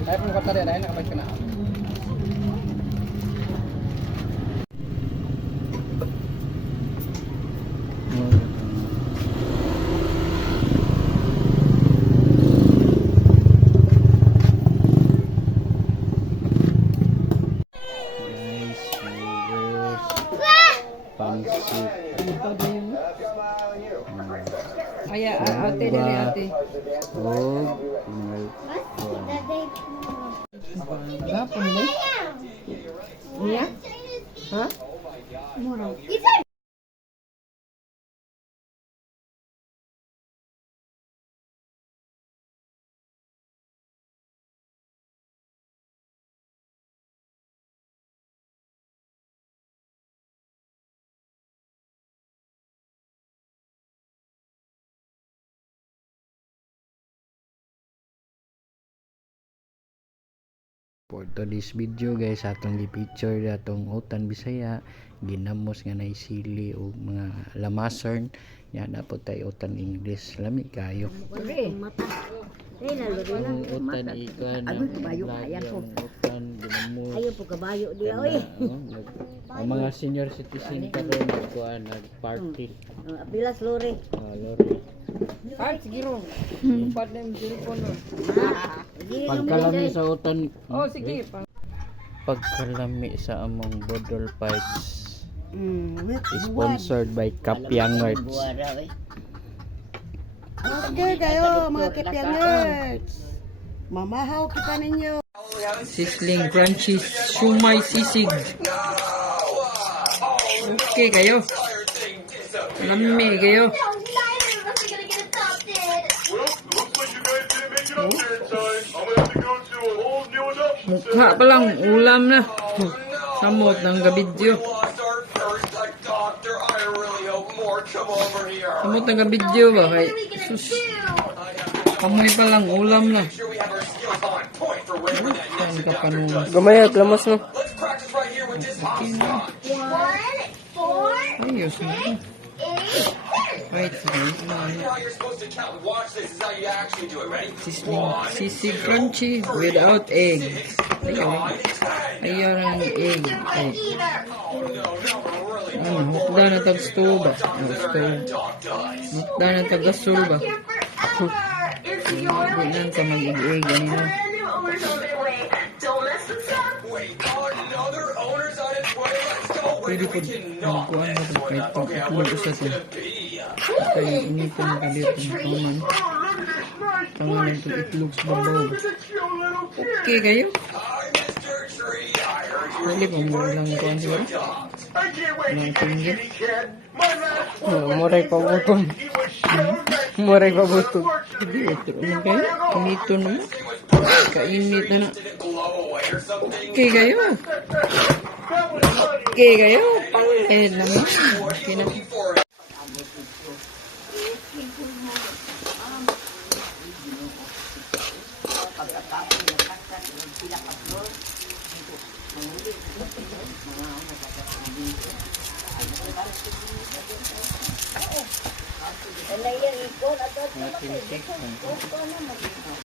Dahil pong kata dia, dahil nakabalik ka na. Pansit. Ay, ate, dali ate. Oh, Gapon ba? Iya? Ha? Murang. for today's video guys, atong gi-picture atong Utan Bisaya, ginamos nga nay sili o mga lamasern. Yan na po tayo Utan English, lami kayo. Utan ikan. Ano kabayo kaya ko? Utan ginamos. Ayaw po kabayo diya oy. Ang mga senior citizen karon nagkuan nag-party. Pilas lore. Lori. Ah, sige ron. Upad na yung cellphone no. Pagkalami sa utan. Oh, sige. Pagkalami sa among Bodol Pipes. Sponsored by Kapyang Nerds. Okay kayo mga Kapyang Nerds. Mamahaw kita ninyo. Sizzling crunchy shumai sisig. Okay kayo. Lami kayo. Mukha pa lang, ulam na. Samot ng gabidyo. Samot ng gabidyo ba? Kay, sus. Kamoy pa lang, ulam na. Saan ka pa nung... Gumayag, lamas no. Ayos na. Wait, sisig crunchy without egg. Ayaw ng egg. Ano, hukda na tag-stove ba? Hukda na tag-gasol ba? Hindi lang ka mag-egg. Ganyan. Pwede po magkuhan na ito kahit pag-itlog isa ito. Kaya initin na kalit ng paman. Pangalan ito itlog sa babaw. Okay kayo? Pwede pa mo lang kuhan siguro? Walang tingin. Muray pa butong. Muray pa butong. Hindi, ito naman kayo. Inito naman. Kainit na na. Okay kayo? Okay kayo? Pangit naman. Okay na.